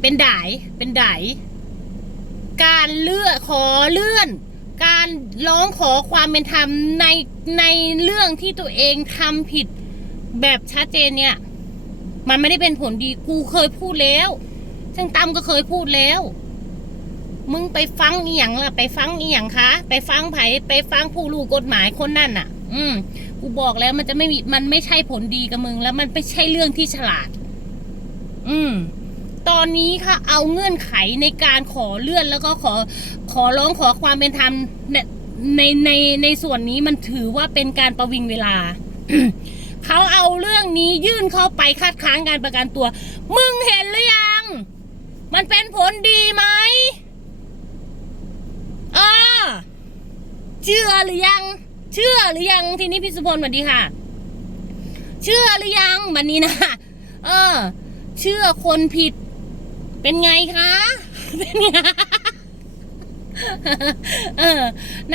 เป็นด่ายเป็นด่ายการเลื่อนขอเลื่อน การร้องขอความเป็นธรรมในในเรื่องที่ตัวเองทำผิดแบบชัดเจนเนี่ย มันไม่ได้เป็นผลดีกูเคยพูดแล้วช่งตั้มก็เคยพูดแล้ว มึงไปฟังอีหยังล่ะ ไปฟังอีหยังคะ ไปฟังไผไปฟังผู้รู้กฎหมายคนนั่นน่ะ อืมกูบอกแล้วมันจะไม่มีมันไม่ใช่ผลดีกับมึง แล้วมันไม่ใช่เรื่องที่ฉลาด อืม ตอนนี้ค่ะเอาเงื่อนไขในการขอเลื่อนแล้วก็ขอขอร้องขอความเป็นธรรมในในในในส่วนนี้มันถือว่าเป็นการประวิงเวลา เขาเอาเรื่องนี้ยื่นเข้าไปคัดค้านการประกันตัว มึงเห็นหรือยัง มันเป็นผลดีไหมอ่าเชื่อหรือยัง เชื่อหรือยังทีนี้พี่สุพลสวัสดีค่ะ เชื่อหรือยังวันนี้นะเออ เชื่อคนผิด เป็นไงคะ เป็นไงเออ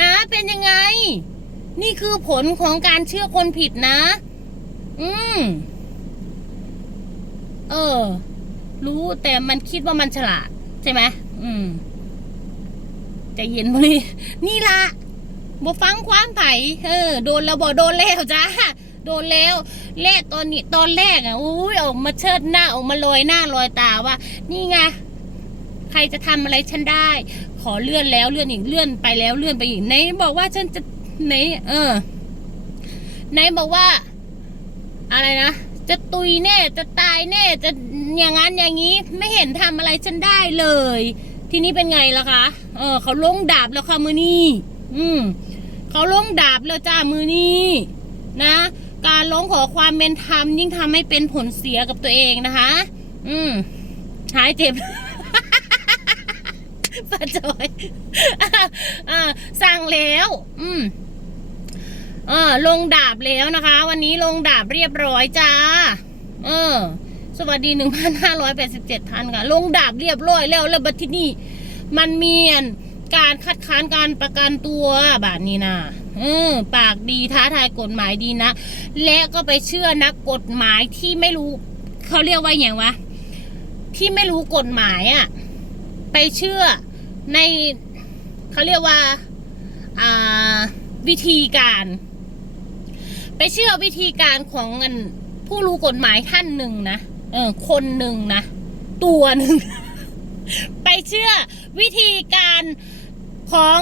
นะเป็นยังไง นี่คือผลของการเชื่อคนผิดนะ อืม เออ รู้แต่มันคิดว่ามันฉลาด ใช่ไหมอืมใจเย็นพอดีนี่ละบ่ฟังความไผ่เออ โดนแล้วบ่โดนแล้วจ้า โดนแล้วแรกตอนนี้ตอนแรกอะอุ้ยออกมาเชิดหน้าออกมาลอยหน้าลอยตาว่า นี่ไงใครจะทำอะไรฉันได้ ขอเลื่อนแล้วเลื่อนอีกเลื่อนไปแล้วเลื่อนไปอีกไหนบอกว่าฉันจะไหนเออไหนบอกว่า อะไรนะจะตุยแน่จะตายแน่จะอย่างนั้นอย่างนี้ไม่เห็นทำอะไรฉันได้เลย ทีนี้เป็นไงล่ะคะ เออเขาลงดาบแล้วค่ะมือนี้อืมเขาลงดาบแล้วจ้ามือนี้นะ การร้องขอความเป็นธรรมยิ่งทำให้เป็นผลเสียกับตัวเองนะคะ อืมหายเจ็บป้าจอยอ่าสั่งแล้ว อืมเออลงดาบแล้วนะคะ วันนี้ลงดาบเรียบร้อยจ้า เออ สวัสดีหนึ่งพันห้าร้อยแปดสิบเจ็ดท่านค่ะ ลงดาบเรียบร้อยแล้วแล้วบัดที่นี่ มันเมีอันการคัดค้านการประกันตัวบาทนี้นะ เออปากดีท้าทายกฎหมายดีนะ และก็ไปเชื่อนักกฎหมายที่ไม่รู้เขาเรียกว่าอย่างวะ ที่ไม่รู้กฎหมายอะ่ะ ไปเชื่อในเขาเรียกว่าอ่าวิธีการ ไปเชื่อวิธีการของอันผู้รู้กฎหมายท่านหนึ่งนะเออคนหนึ่งนะ ตัวหนึ่ง ไปเชื่อวิธีการของ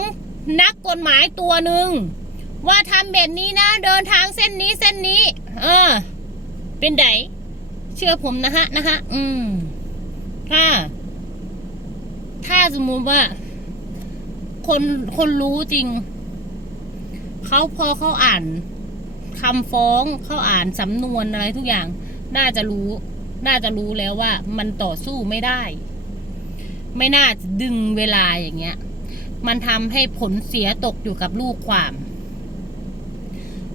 นักกฎหมายตัวหนึ่ง ว่าทำแบบนี้นะ เดินทางเส้นนี้เส้นนี้ เออ เป็นไดเชื่อผมนะฮะนะฮะ อืมถ้า ถ้าสมมุติว่า คนคนรู้จริง เขาพอเขาอ่านคำฟ้องเขาอ่านสำนวนอะไรทุกอย่าง น่าจะรู้ น่าจะรู้แล้วว่า มันต่อสู้ไม่ได้ ไม่น่าจะดึงเวลาอย่างเงี้ย มันทำให้ผลเสียตกอยู่กับลูกความ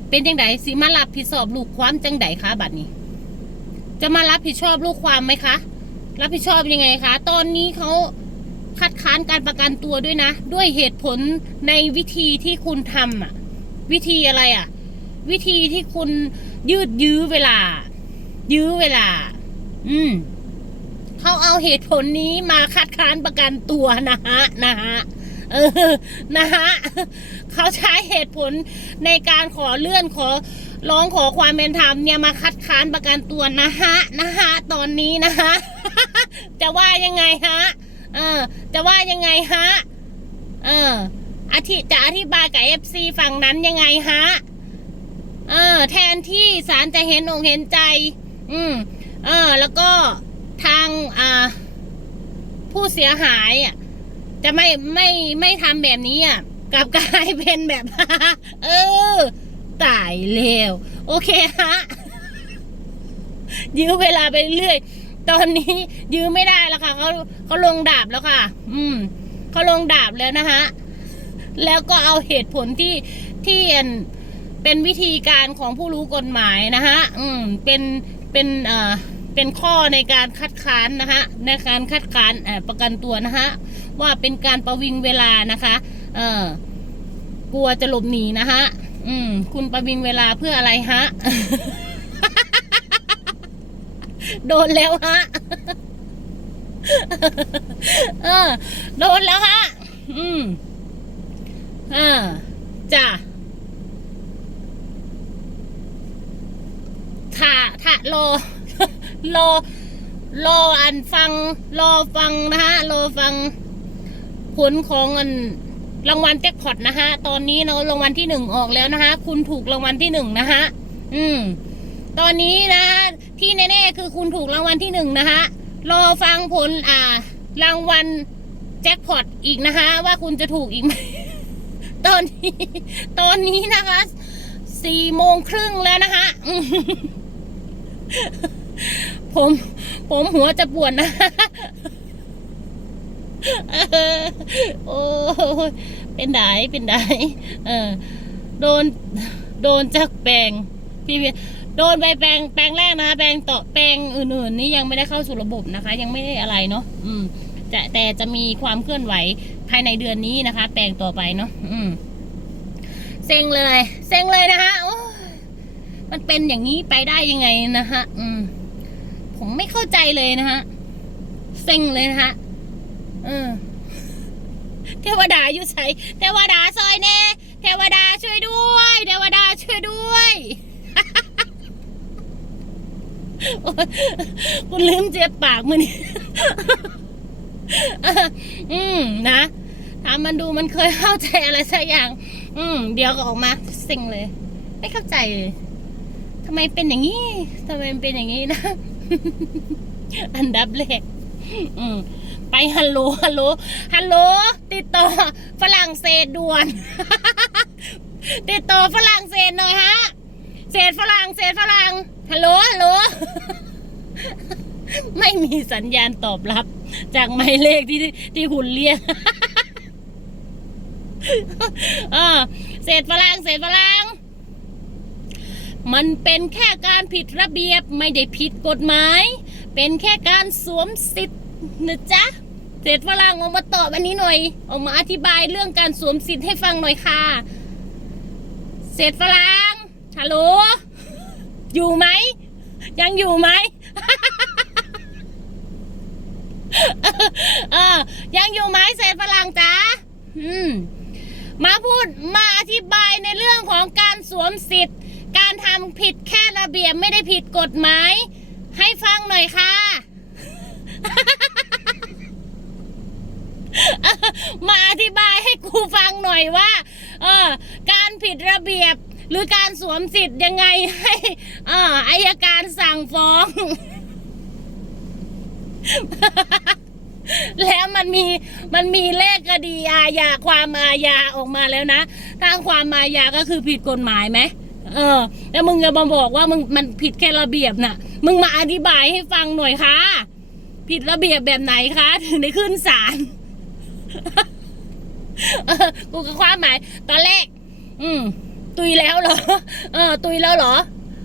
เป็นจังไดสิมารับผิดชอบลูกความจังไดคะบัดนี้ จะมารับผิดชอบลูกความไหมคะ รับผิดชอบยังไงคะ ตอนนี้เขาคัดค้านการประกันตัวด้วยนะ ด้วยเหตุผลในวิธีที่คุณทำอะ วิธีอะไรอะ วิธีที่คุณยืดยื้อเวลา ยื้อเวลา อืมเขาเอาเหตุผลนี้มาคัดค้านประกันตัวนะฮะนะฮะ เออนะฮะเขาใช้เหตุผลในการขอเลื่อนขอร้องขอความเป็นธรรมเนี่ยมาคัดค้านประกันตัวนะฮะนะฮะตอนนี้นะฮะจะว่ายังไงฮะเออ จะว่ายังไงฮะเอออธิจะอธิบายกับเอฟซีฝั่งนั้นยังไงฮะเออ แทนที่ศาลจะเห็นอกเห็นใจ อืม เออ แล้วก็ทางอ่าผู้เสียหายอะ จะไม่ไม่ไม่ทำแบบนี้อะกลับกลายเป็นแบบ เออ ตายแล้วโอเคฮะ ยื้อเวลาไปเรื่อย ตอนนี้ ยื้อไม่ได้แล้วค่ะเขาเขาลงดาบแล้วค่ะ อืมเขาลงดาบแล้วนะคะแล้วก็เอาเหตุผลที่ที่เป็นวิธีการของผู้รู้กฎหมายนะคะอืม เป็นเป็นเอ่อเป็นข้อในการคัดค้านนะคะในการคัดค้านประกันตัวนะคะ ว่าเป็นการประวิงเวลานะคะ เออกลัวจะหลบหนีนะคะอืม คุณประวิงเวลาเพื่ออะไรฮะ โดนแล้วฮะ เออ โดนแล้วฮะ อืมอ่าจ้ะถ้าถ้ารอ รอ รออันฟัง รอฟังนะฮะ รอฟัง ผลของอันรางวัลแจ็คพอตนะฮะตอนนี้เนาะรางวัลที่หนึ่งออกแล้วนะฮะคุณถูกรางวัลที่หนึ่งนะฮะอืม ตอนนี้นะ ที่แน่ๆคือคุณถูกรางวัลที่หนึ่งนะฮะรอฟังผลอ่า รางวัลแจ็คพอตอีกนะคะ ว่าคุณจะถูกอีกไหมตอนนี้ ตอนนี้นะคะสี่โมงครึ่งแล้วนะคะผม ผมหัวจะปวดนะ โอ้ยเป็นไดเป็นไดเออ โดน โดนจากแปลงพี่เวียโดนไปแปลงแปลงแรกนะคะแปลงต่อแปลงอื่น ๆ นี่ยังไม่ได้เข้าสู่ระบบนะคะ ยังไม่ได้อะไรเนาะอืม จะแต่จะมีความเคลื่อนไหวภายในเดือนนี้นะคะ แปลงต่อไปเนาะอืมเซ็งเลยเซ็งเลยนะคะโอ้มันเป็นอย่างนี้ไปได้ยังไงนะคะอืม ผมไม่เข้าใจเลยนะฮะเซ็งเลยนะฮะ เออ เทวดาอยู่ใสเทวดาซอยแน่เทวดาช่วยด้วย เทวดาช่วยด้วยคุณลืมเจ็บปากมือนี่อืมนะถามมันดูมันเคยเข้าใจอะไรสักอย่าง อืม เดี๋ยวก็ออกมาเซ็งเลย ไม่เข้าใจทำไมเป็นอย่างนี้ทำไมเป็นอย่างนี้นะ อันดับแรก อืมไปฮัลโหลฮัลโหลฮัลโหลติดต่อฝรั่งเศสด่วน ติดต่อฝรั่งเศสหน่อยฮะเศษฝรั่งเศษฝรั่งฮัลโหลฮัลโหลไม่มีสัญญาณตอบรับ จากหมายเลขที่ที่คุณเรียกเออเศษฝรั่งเศษฝรั่งมันเป็นแค่การผิดระเบียบไม่ได้ผิดกฎหมาย เป็นแค่การสวมสิทธิ นะจ๊ะเศษฝรั่งออกมาตอบอันนี้หน่อยออกมาอธิบายเรื่องการสวมสิทธิ์ให้ฟังหน่อยค่ะเศษฝรั่งฮัลโหลอยู่ไหม ยังอยู่ไหมเออยังอยู่ไหมเศษฝรั่งจ๊ะอืมมาพูดมาอธิบายในเรื่องของการสวมสิทธิ์ การทำผิดแค่ระเบียบไม่ได้ผิดกฎหมาย ให้ฟังหน่อยค่ะ มาอธิบายให้กูฟังหน่อยว่า เออ การผิดระเบียบหรือการสวมสิทธิ์ยังไงให้เอออายการสั่งฟ้อง แล้วมันมีมันมีเลขคดีอาญาความอาญาออกมาแล้วนะทางความอาญาก็คือผิดกฎหมายไหมเออ แล้วมึงจะมาบอกว่ามึงมันผิดแค่ระเบียบน่ะ มึงมาอธิบายให้ฟังหน่อยค่ะ ผิดระเบียบแบบไหนคะ ถึงได้ขึ้นศาล กูก็ความหมาย ตอนแรก อืม ตุยแล้วเหรอ เออ ตุยแล้วเหรอ